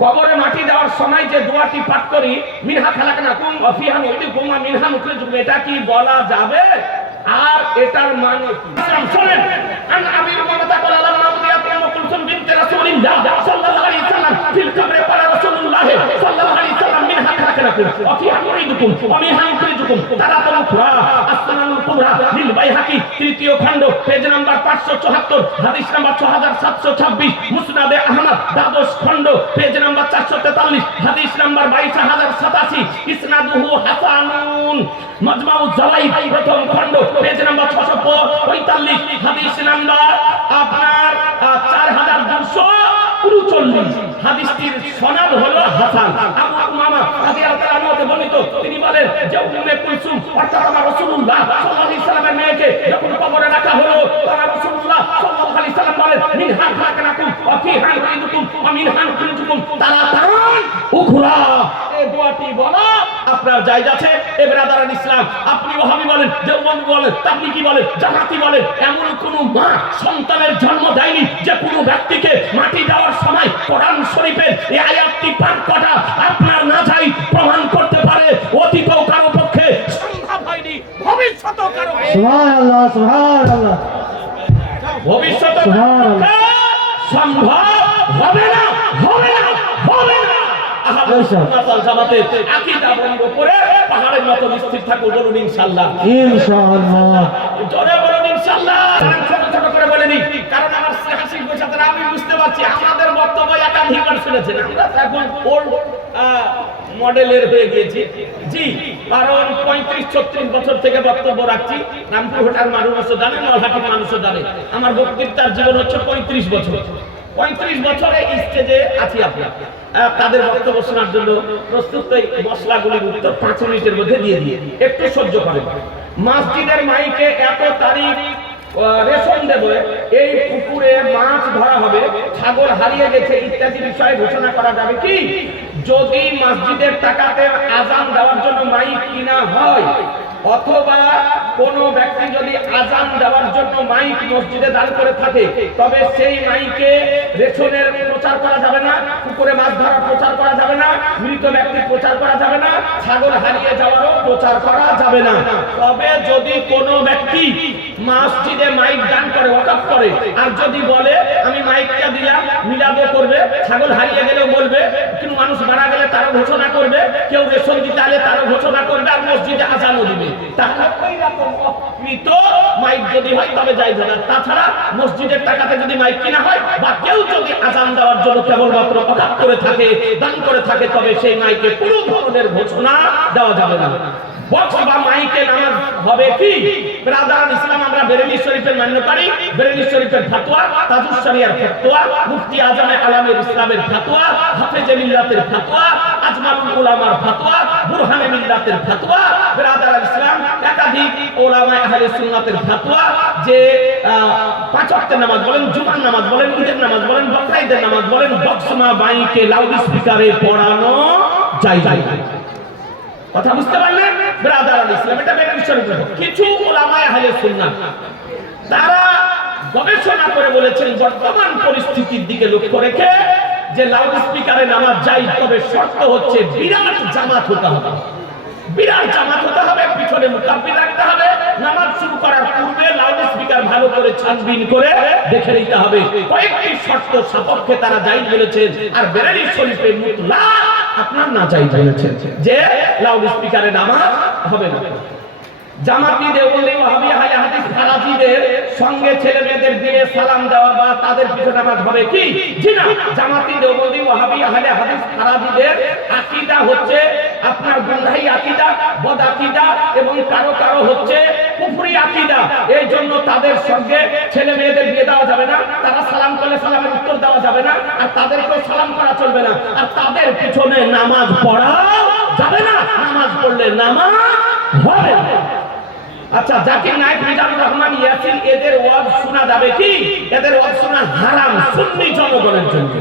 কবরে মাটি দেওয়ার সময় যে দোয়াটি পাঠ করি মিনহা খালাকনাকুম ওয়া ফিহা নুঈদুকুম ওয়া মিনহা নুখরিজুকুম, এটা কি বলা যাবে? আর এটার মানে কি? শুনেন, আন আবি উমামাতা ক্বালা লাম্মা উদিয়াত উম্মু কুলসুম বিনতে রাসূলিল্লাহ সাল্লাল্লাহু আলাইহি ওয়াসাল্লাম ফিল কবরে ক্বালা রাসূলুল্লাহ সাল্লাল্লাহু আলাইহি ওয়াসাল্লাম মিনহা খালাকনাকুম ওয়া ফিহা নুঈদুকুম ওয়া মিনহা নুখরিজুকুম। তারাতুল কুবরা আসনানুল কুবরা লিল বাইহাকি, তৃতীয় খণ্ড, পেজ নাম্বার 574, হাদিস নাম্বার 6726, মুসনাদে আহমদ দ্বাদশ খণ্ড, পেজ নাম্বার 443, হাদিস নাম্বার 22087, ইসনাদুহু হাসানুন, মাজমাউজ জাওয়াইদ প্রথম খণ্ড, পেজ নাম্বার 645, হাদিস নাম্বার আপনার 4239, হাদিসটির সনদ হলো হাসান। আবু উমামা রাদিয়াল্লাহু আনহু বর্ণিত, তিনি বলেন যে উম্মে কুলসুম অর্থাৎ আমার রাসূলুল্লাহ সাল্লাল্লাহু আলাইহি সাল্লামের মেয়েকে যখন কবরে রাখা হলো, তখন রাসূলুল্লাহ সাল্লাল্লাহু আলাইহি সাল্লাম বলেন মিনহা খালাকনাকুম ওয়া ফিহা নুঈদুকুম ওয়া মিনহা নুখরিজুকুম তারাতান উখরা। এই দোয়াটি বলা আপনার জায়েজ আছে। এ ব্রাদারান ইসলাম, আপনি ওয়াহাবি বলেন, দেওবন্দি বলেন, তাবলিগি বলেন, জামাতি বলেন, এমন কোন মা সন্তানের জন্ম দেয়নি যে কোনো ব্যক্তিকে মাটি দেওয়ার সময় কোরআন শরীফের এই আয়াতটি পাঠ করা আপনার না যাই প্রমাণ করতে পারে। অতীতও কারো পক্ষে সম্ভব হয়নি, ভবিষ্যতেও কারো সুবহানাল্লাহ সুবহানাল্লাহ ভবিষ্যতেও সম্ভব হবে না, হবে না, হবে না। জামাতের আকীদা বন্ধ করে পাহাড়ের মতো স্থির থাকবো, বলুন ইনশাআল্লাহ। ইনশাআল্লাহ, জোরে বলুন ইনশাআল্লাহ। ছোট ছোট করে বলেনি, কারণ আমার হাসি বোঝাতে আমি বুঝতে পারছি আমাদের বক্তব্য একাধিকবার শুনেছেন, আমরা এখন ওল্ড মডেলের হয়ে গিয়েছি। জি, কারণ 35-36 বছর থেকে বক্তব্য রাখছি। রামপুরহাটার মানুষও জানে, নলহাটির মানুষও জানে। আমার বক্তৃতার জীবন হচ্ছে 35 বছর। 35 বছরে স্টেজে আছি আপনার, তাদের বক্তব্য শোনার জন্য প্রস্তুত। মশলাগুলির উত্তর 5 মিনিটের মধ্যে দিয়ে দিয়ে একটু সহ্য করেন। মসজিদের মাইকে এত তারিখ রেশন দেবে, এই পুকুরে মাছ ধরা হবে, ছাগল হারিয়ে গেছে ইত্যাদি বিষয়ে ঘোষণা করা যাবে কি? যদি মসজিদের টাকাতে আজান দেওয়ার জন্য মাইক কিনা হয়, অথবা কোন ব্যক্তি যদি আজান দেওয়ার জন্য মাইক মসজিদে দাঁড় করে থাকে, তবে সেই মাইকে রেশনের প্রচার করা যাবে না, পুকুরে মাছ ধরার প্রচার করা যাবে না, মৃত ব্যক্তির প্রচার করা যাবে না, ছাগল হারিয়ে যাওয়ারও প্রচার করা যাবে না। তবে যদি কোনো ব্যক্তি মসজিদে মাইক দান করে, ওয়াকফ করে, আর যদি বলে আমি মাইকটা দিলাম, মিলাদও করবে, ছাগল হারিয়ে গেলেও বলবে, কিন্তু মানুষ মারা গেলে তারও ঘোষণা করবে, কেউ রেশন দিতে হলে তারও ঘোষণা করবে, আর মসজিদে আজানও দিবে। মাইক যদি হয় তবে যাই না, তাছাড়া মসজিদের টাকাতে যদি মাইক কিনা হয় বা কেউ যদি আজান দেওয়ার জন্য কেবলমাত্র ওয়াকফ করে থাকে, দান করে থাকে, তবে সেই মাইকে কোনো ধরনের ঘোষণা দেওয়া যাবে না। বক্স বা মাইকে নামাজ হবে কি? ব্রাদারান ইসলাম, আমরা বেরেলী শরীফের মান্যকারী, বেরেলী শরীফের ফতোয়া, তাজুস শরিয়ার ফতোয়া, মুফতি আজমে আলমের ইসলামের ফতোয়া, হাফেজে মিল্লাতের ফতোয়া, আজমাউল উলামার ফতোয়া, বুরহানে মিল্লাতের ফতোয়া, ব্রাদারান ইসলাম একাধিক উলামায়ে আহলে সুন্নাতের ফতোয়া যে 5 ওয়াক্তের নামাজ বলেন, জুমার নামাজ বলেন, ঈদের নামাজ বলেন, বকরাঈদের নামাজ বলেন, বক্স না মাইকে লাউড স্পিকারে পড়ানো যায় যায়। কথা বুঝতে পারলেন ব্রাদারান ইসলাম? এটা বেরেলী শরীফের কিছু উলামায়ে আহলে সুন্নাহ তারা গবেষণা করে বলেছেন, বর্তমান পরিস্থিতির দিকে লক্ষ্য রেখে যে লাউড স্পিকারে নামাজ যায়, তবে শর্ত হচ্ছে বিরাট জামাত হতে হবে, বিরাট জামাত হতে হবে, পিছনে মুকাব্বির রাখতে হবে, নামাজ শুরু করার পূর্বে লাউড স্পিকার ভালো করে ছানবিন করে দেখে নিতে হবে। কয়েকটি শর্ত সাপেক্ষে তারা জায়েজ বলেছেন, আর বেরেলী শরীফে মুতলাক আপনার না জায়েজ বলেছেন যে লাউড স্পিকারে নামাজ হবে না। জামাতি দেওবন্দি ওয়াহাবি আহলে হাদিস ফারাজিদের সঙ্গে ছেলে মেয়েদের দিয়ে সালাম দেওয়া বা তাদের পিছনে নামাজ হবে কি? জি না। জামাতি দেওবন্দি ওয়াহাবি আহলে হাদিস ফারাজিদের আকীদা হচ্ছে আপনার গুমরাহি আকীদা, বদ আকীদা, এবং কারো কারো হচ্ছে কুফরি আকীদা। এই জন্য তাদের সঙ্গে ছেলে মেয়েদের বিয়ে দেওয়া যাবে না, তারা সালাম করলে সালামের উত্তর দেওয়া যাবে না, আর তাদেরকেও সালাম করা চলবে না, আর তাদের পিছনে নামাজ পড়া যাবে না, নামাজ পড়লে নামাজ হবে না। আচ্ছা, জাকির নায়েক, মিজানুর রহমান, ইয়াসিন, এদের ওয়াজ শোনা যাবে কি? এদের ওয়াজ শোনা হারাম সুন্নি জনগণের জন্য,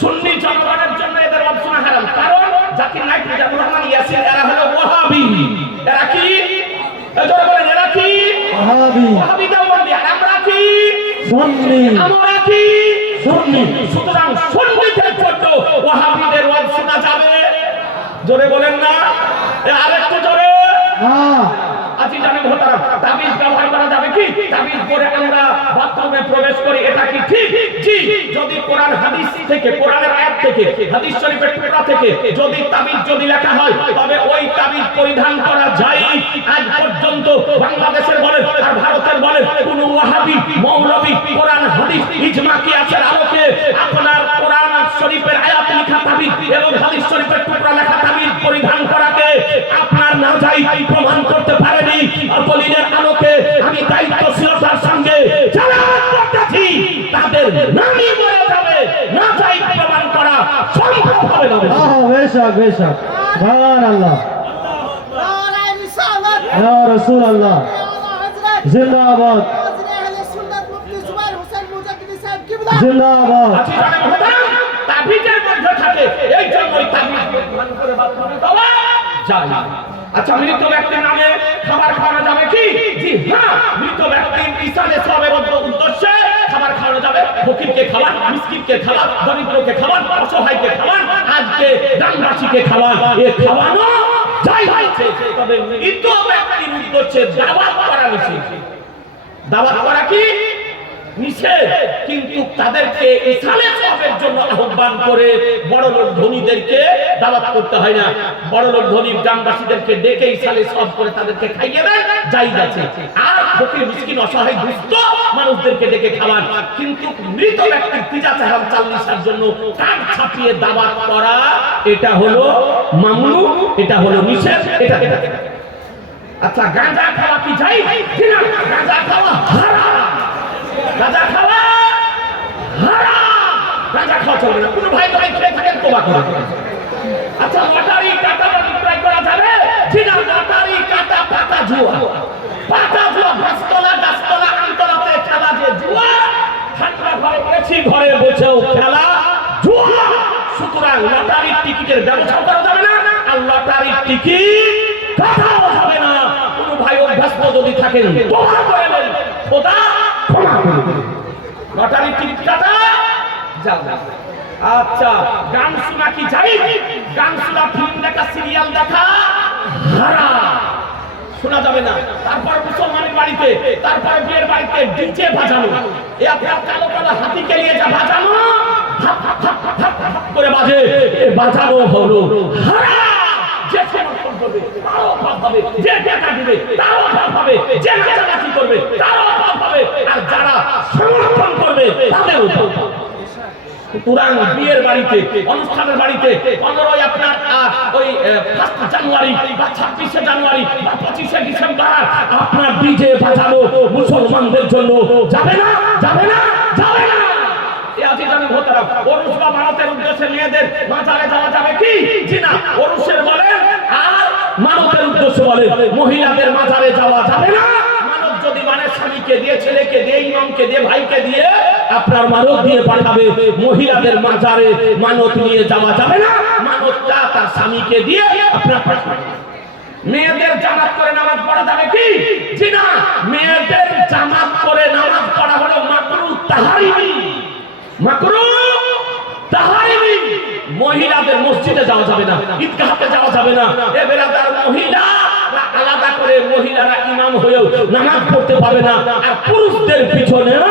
সুন্নি জনগণের জন্য এদের ওয়াজ শোনা হারাম। কারণ জাকির নায়েক, মিজানুর রহমান, ইয়াসিন এরা হলো ওয়াহাবি। এরা কি? এজন্য বলেন এরা কি? ওয়াহাবি। ওয়াহাবি দেওবন্দি। আর আমরা কি? সুন্নি। আমরা কি? সুন্নি। সুতরাং সুন্নিদের জন্য ওয়াহাবি আরেকটু জোরে না আজি জানে মোহতারাম, তাবিজ ব্যবহার করা যাবে কি? তাবিজ পরে আমরা বাথরুমে প্রবেশ করি, এটা কি ঠিক? জি। যদি কোরআন হাদিস থেকে, কোরআনের আয়াত থেকে, হাদিস শরীফের টুকরা থেকে যদি তাবিজ যদি লেখা হয়, তবে ওই তাবিজ পরিধান করা যায়। আজ পর্যন্ত বাংলাদেশের বলেন আর ভারতের বলেন, কোন ওয়াহাবি মৌলবী কোরআন হাদিস ইজমা কিয়াসের আলোকে আপনার কোরআন শরীফের আয়াত লেখা তাবিজ এবং হাদিস শরীফের টুকরা লেখা তাবিজ পরিধান করাকে আপনার না যাই প্রমাণ করতে পারেনি। দলিলের আলোকে আমি দায়িত্বশীলতার সঙ্গে যারা করতেছি তাদের নামই বলা যাবে, না যাই প্রমাণ করা সম্ভব হবে না। বেশক বেশক সুবহানাল্লাহ ইয়া রাসূলুল্লাহ জিন্দাবাদ জিন্দাবাদ। তাবিজের মধ্যে থাকে এই জন্যই তাবিজ প্রমাণ করে বাথরুমে দেওয়া যায়। আচ্ছা, মৃত ব্যক্তির নামে খাবার খাওয়ানো যাবে কি? জি হ্যাঁ, মৃত ব্যক্তির ইসালে সবের উদ্দেশ্যে খাবার খাওয়ানো যাবে। ফকিরকে খাওয়ান, মিসকিনকে খাওয়ান, দরিদ্রকে খাওয়ান, অসহায়কে খাওয়ান, আজকে গ্রামবাসীকে খাওয়ান, এ খাওয়ানো যাই হয়েছে। তবে মৃত ব্যক্তির উদ্দেশ্যে দাওয়াত করা নিষেধ। দাওয়াত করা কি নিষেধ, কিন্তু তাদেরকে ইসালে সবের জন্য আহ্বান করে বড়লোক ধনীদেরকে দাওয়াত করতে হয় না। বড়লোক ধনী গ্রামবাসীদেরকে ডেকে ইসালে সব করে তাদেরকে খাইয়ে দেন, যাই যাচ্ছে। আর ফকির মিসকিন অসহায় দুস্থ মানুষদেরকে ডেকে খাওয়ান, কিন্তু মৃত ব্যক্তির পিজা চাহাম চাল্লিশার জন্য কাঠ ছাপিয়ে দাওয়াত করা এটা হলো মামনু, এটা হলো নিষেধ। এটা আচ্ছা, গাঁজা খাওয়া কি যাই? গাঁজা খাওয়া হারাম, গাঁজা খাওয়া হারাম, গাঁজা খাওয়া চলবে না। কোনো ভাই ভাই খেয়ে থাকেন তোবা করে। আচ্ছা, লটারি কাটা বিক্রয় করা যাবে? জিনা লটারি কাটা পাতা জুয়া, পাতা জুয়া, গাছতলা গাছতলা আমতলাতে খেলা যে জুয়া, ঠান্ডা ঘরে এসি ঘরে বসেও খেলা জুয়া। সুতরাং লটারির টিকিটের ব্যবস্থা করা যাবে না, আর লটারির টিকিট কাটাও যাবে না। কোনো ভাই অভ্যস্ত যদি থাকেন তোবা করে নেন, খোদা লটারির টিকিট কাটা যাবে। আচ্ছা, গান শোনা কি যাই? গান শোনা, ফিল্ম দেখা, সিরিয়াল দেখা হারাম, শোনা যাবে না। তারপর মুসলমানের বাড়িতে, তারপরে বিয়ের বাড়িতে ডিজে বাজানো, এ আপনার কালো কালো হাতিকে নিয়ে যা বাজানো, থাপ থাপ থাপ থাপ থাপ করে বাজে, এ বাজানো হলো হারাম। যে সমর্থন করবে তারও পাপ হবে, যে টাকা দিবে তারও পাপ হবে, যে নাচানাচি করবে তারও পাপ হবে, আর যারা সমর্থন করবে তাদেরও পাপ হবে। সুতরাং বিয়ের বাড়িতে, অনুষ্ঠানের বাড়িতে 15ই আপনার ওই 1 জানুয়ারি বা 26শে জানুয়ারি বা 25শে ডিসেম্বর আপনার ডিজে বাজানো মুসলমানদের জন্য যাবে না, যাবে না, যাবে না। ওরুস বা মানতের উদ্দেশ্যে মেয়েদের মাজারে যাওয়া যাবে কি? জি না, ওরুসের বলেন আর মানতের উদ্দেশ্যে বলেন মহিলাদের মাজারে যাওয়া যাবে না। মানত যদি মানে স্বামীকে দিয়ে, ছেলেকে দিয়ে, ইমামকে দিয়ে, ভাইকে দিয়ে আপনার মানত দিয়ে পাঠাবে, মহিলাদের মাজারে মানত নিয়ে যাওয়া যাবে না। মানতটা তার স্বামীকে দিয়ে আপনার পাঠাবে। মেয়েদের জামাত করে নামাজ পড়া যাবে কি? জি না, মেয়েদের জামাত করে নামাজ পড়া হলো মাকরুহ তাহরিমি, মাকরুহ তাহরিমি। মহিলাদের মসজিদে যাওয়া যাবে না, ঈদগাহতে যাওয়া যাবে না। এ বেরাদার মহিলা আলাদা করে মহিলারা ইমাম হয়েও নামাজ পড়তে পারবে না, আর পুরুষদের পিছনেও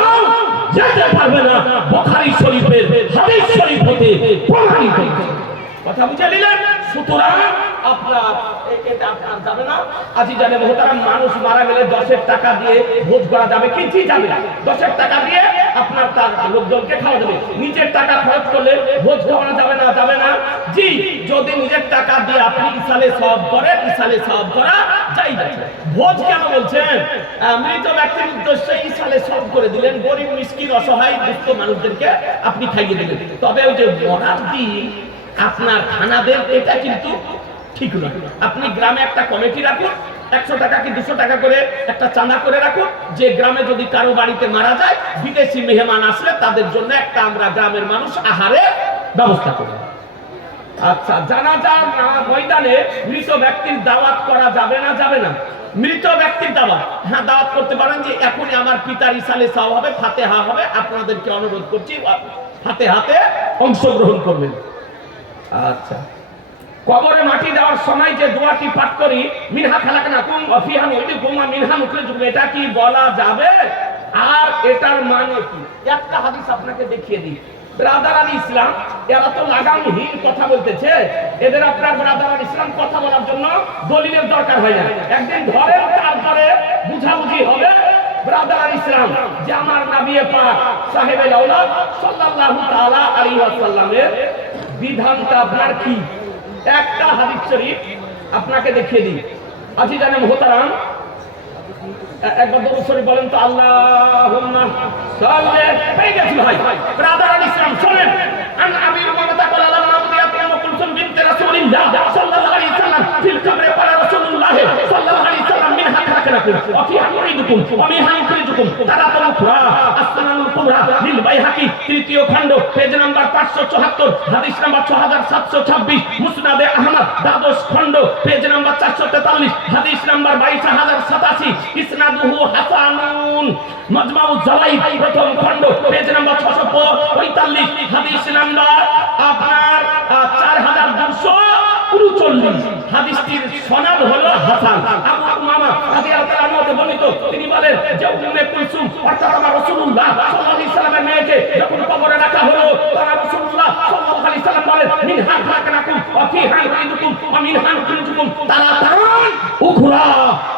যেতে পারবে না। বুখারী শরীফের হাদিস শরীফ হতে প্রমাণিত। কথা বুঝে নিলেন? সুতরাং আপনার এটা আপনার যাবে না। আজি জানে মোহতারাম, মানুষ মারা গেলে 10 টাকা দিয়ে ভোজ করা যাবে কি? জি যাবে। 10 টাকা দিয়ে আপনার তার লোকজনকে খাওয়া যাবে। নিজের টাকা খরচ করলে ভোজ খাওয়ানো যাবে না, যাবে না। জি, যদি নিজের টাকা দিয়ে আপনি ইসালে সওয়াব করেন, ইসালে সওয়াব করা যাইজ আছে। ভোজ কেন বলছেন? মৃত ব্যক্তির উদ্দেশ্যে ইসালে সওয়াব করে দিলেন, গরিব মিসকিন অসহায় দুস্থ মানুষদেরকে আপনি খাইয়ে দিলেন। তবে ওই যে মরার দিন আপনার খানা দেন, এটা কিন্তু ঠিক নয়। আপনি গ্রামে একটা কমিটি রাখুন, 100 টাকা কি 200 টাকা করে একটা চাঁদা করে রাখুন, যে গ্রামে যদি কারো বাড়িতে মারা যায়, বিদেশি মেহমান আসলে তাদের জন্য একটা আমরা গ্রামের মানুষ আহারের ব্যবস্থা করি। আচ্ছা, জানাজার ময়দানে মৃত ব্যক্তির দাওয়াত করা যাবে না, যাবে না? মৃত ব্যক্তির দাওয়াত, হ্যাঁ দাওয়াত করতে পারেন যে এখনই আমার পিতার ইসালে সওয়াব হবে, ফাতিহা হবে, আপনাদেরকে অনুরোধ করছি ফাতিহাতে অংশগ্রহণ করবেন। আচ্ছা, কবরে মাটি দেওয়ার সময় যে দোয়াটি পাঠ করি মিনহা খালাকনাকুম ওয়া ফিহা নুঈদুকুম ওয়া মিনহা নুখরিজুকুম, এটা কি বলা যাবে? আর এটার মানে কি? একটা হাদিস আপনাকে দেখিয়ে দিই। ব্রাদার ইসলাম এরা তো লাগামহীন কথা বলতেছে, এদের আপনার ব্রাদার ইসলাম কথা বলার জন্য দলিলের দরকার হয় না। একদিন ধরেন, তারপরে বুঝাবুঝি হবে। ব্রাদার ইসলাম যে আমার নবী পাক সাহেবে আওলাদ সাল্লাল্লাহু তাআলা আলাইহি ওয়াসাল্লামের বিধানটা আপনার কি? একটা হাদিস শরীফ আপনাকে দেখিয়ে দিই। আজি জানেন মোহতারাম, একবার দরুদ শরীফ বলেন তো, আল্লাহুম্মা সাল্লি। পেয়ে গেছি ভাই। ব্রাদার ইসলাম শোনেন, আন আবি উমামাতা ক্বালা লাম্মা উদিয়াত উম্মু কুলসুম বিনতে রাসূলিল্লাহ সাল্লাল্লাহু আলাইহি ওয়াসাল্লাম ফিল কবরে ক্বালা রাসূলুল্লাহ সাল্লাল্লাহু আলাইহি ওয়াসাল্লাম মিনহা খালাকনাকুম ওয়া ফিহা নুঈদুকুম ওয়া মিনহা নুখরিজুকুম। তারাতুল কুবরা আসনানুল কুবরা লিল বাইহাকি, তৃতীয় খণ্ড, পেজ নাম্বার 574, হাদিস নাম্বার 6726, মুসনাদে আহমদ দ্বাদশ খণ্ড, পেজ নাম্বার 443, হাদিস নাম্বার 22087, ইসনাদুহু হাসানুন, মাজমাউজ জাওয়াইদ প্রথম খণ্ড, পেজ নাম্বার 645, হাদিস নাম্বার আপনার 4239, হাদিসটির সনদ হলো হাসান। আবু উমামা রাদিয়াল্লাহু তাআলা আনহু বর্ণিত, তিনি বলেন যে উম্মে কুলসুম অর্থাৎ আমার রাসূলুল্লাহ সাল্লাল্লাহু আলাইহি সাল্লামের মেয়েকে যখন কবরে রাখা হলো, তখন রাসূলুল্লাহ সাল্লাল্লাহু আলাইহি সাল্লাম বলেন মিনহা খালাকনাকুম ওয়া ফিহা নুঈদুকুম ওয়া মিনহা নুখরিজুকুম তারাতান উখরা।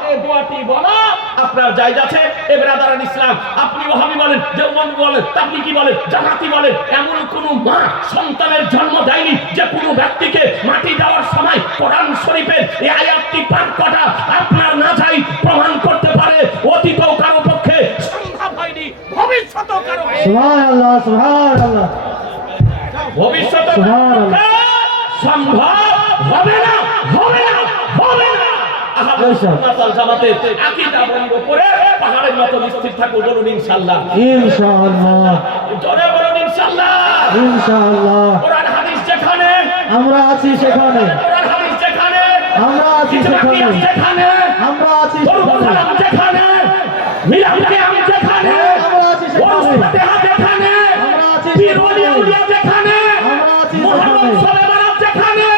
এই দোয়াটি বলা আপনার জায়েজ আছে। এ ব্রাদার ইসলাম, আপনি ওহাবি বলেন, দেওবন্দি বলেন, তাবলিগি বলেন, জামাতি বলেন, এমন কোন মা সন্তানের জন্ম দেয়নি যে কোনো ব্যক্তিকে মাটি দেওয়ার সময় কোরআন শরীফের এই আয়াতটি পাঠ করা আপনার না যাই প্রমাণ করতে পারে। অতীতও কারো পক্ষে সম্ভব হয়নি, ভবিষ্যতেও কারো সুবহানাল্লাহ, সুবহানাল্লাহ, ভবিষ্যতে সম্ভব হবে না, হবে না, হবে না। জামাতে আকীদা বন্ধ করে পাহাড়ের মতো স্থির থাকবো, বলুন ইনশাআল্লাহ। ইনশাআল্লাহ, জোরে বলুন ইনশাআল্লাহ। ইনশাআল্লাহ। কোরআন হাদিস যেখানে আমরা আছি সেখানে, কোরআন হাদিস যেখানে আমরা আছি সেখানে, যেখানে আমরা আছি সেখানে, যেখানে মিলাদ কিয়াম যেখানে, আমরা আছি সেখানে, ফাতিহা যেখানে, আমরা আছি পীর ওলি আউলিয়া যেখানে, আমরা আছি মুহাম্মদ সেখানে, সাল্লাল্লাহু আলাইহি যেখানে,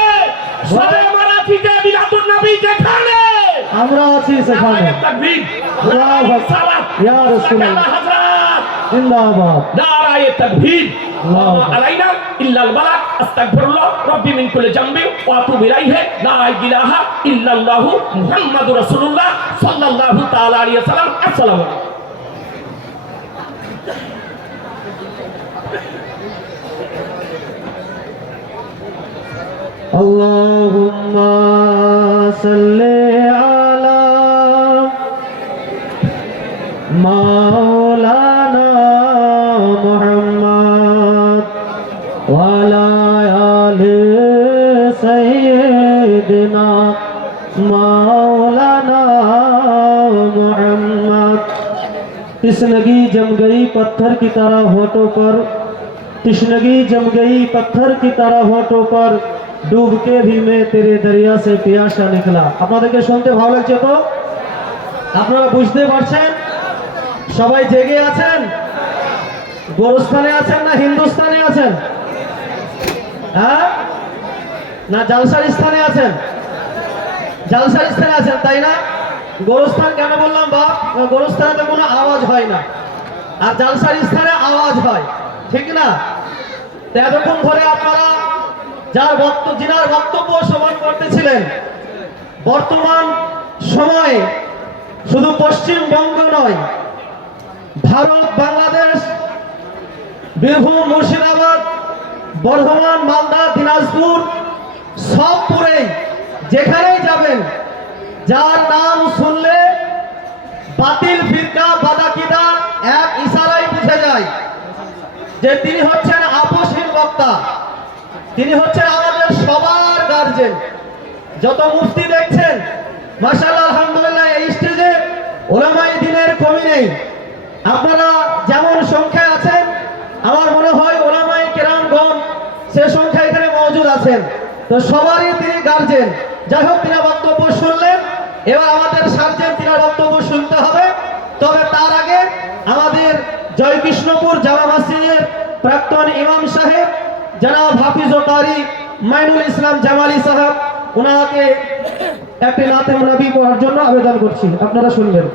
শবে মারাফিতে মিলাদুন নবী যেখানে, আমরা আছি সেখানে। তাকবীর, আল্লাহু আকবার, ইয়া রাসূলুল্লাহ, হযরত জিন্দাবাদ, নারায়ে তাকবীর। আল্লাহু আকবার। আলাইনা ইল্লাল বালাগ, আস্তাগফিরুল্লাহ রাব্বি মিন কুল্লি জামবি ওয়া আতুবু ইলাইহি, লা ইলাহা ইল্লাল্লাহ মুহাম্মাদুর রাসূলুল্লাহ সাল্লাল্লাহু তাআলা আলাইহি ওয়াসাল্লাম। আসসালামু আলাইকুম। আল্লাহুম্মা সাল্লি আলা মাওলানা মুহাম্মদ ওয়া আলা আলি সাইয়্যিদিনা মাওলানা मुहम्मद। तिश्नगी जम गई पत्थर की तरह होठों पर, तिश्नगी जम गई पत्थर की तरह होठों पर, डूब के भी मैं तेरे दरिया से प्यासा निकला। আপনাদেরকে শুনতে ভালো লাগছে তো? আপনারা বুঝতে পারছেন? সবাই জেগে আছেন? গোরস্থানে আছেন না হিন্দুস্তানে আছেন? হ্যাঁ, না জালসার স্থানে আছেন? জালসার স্থানে আছেন, তাই না? গোরস্থান কেন বললাম বাপ? গোরস্থানে তো কোনো আওয়াজ হয় না, আর জালসার স্থানে আওয়াজ হয়, ঠিক না? তো এতক্ষণ ধরে আপনারা যিনার বক্তব্য শ্রবণ করতেছিলেন, বর্তমান সময়ে শুধু পশ্চিমবঙ্গ নয়, ভারত, বাংলাদেশ, বীরভূম, মুর্শিদাবাদ, বর্ধমান, মালদা, দিনাজপুর, সবপুরেই যেখানেই যাবেন, যার নাম শুনলে বাতিল ফিরকা বাদাকিদা এক ইশারায় বুঝে যায় যে তিনি হচ্ছেন আপোষহীন বক্তা, তিনি হচ্ছেন আমাদের সবার গার্জেন। যত মুফতি দেখছেন, মাশাআল্লাহ, আলহামদুলিল্লাহ, এই স্টেজে ওলামায়ে দ্বীনের কমি নেই। আপনারা যেমন সংখ্যায় আছেন, আমার মনে হয় ওলামায়ে কেরামগণ সে সংখ্যা এখানে মজুদ আছেন, তো সবারই তিনি গার্জেন। যাই হোক, তিনি বক্তব্য শুনলেন, এবার আমাদের সার্জেন তিনার বক্তব্য শুনতে হবে। তবে তার আগে আমাদের জয়কৃষ্ণপুর জামা মসজিদের প্রাক্তন ইমাম সাহেব জনাব হাফিজ ও কারি মাইনুল ইসলাম জামালি সাহেব, ওনাকে একটি নাতে নবী পড়ার জন্য আবেদন করছি, আপনারা শুনবেন।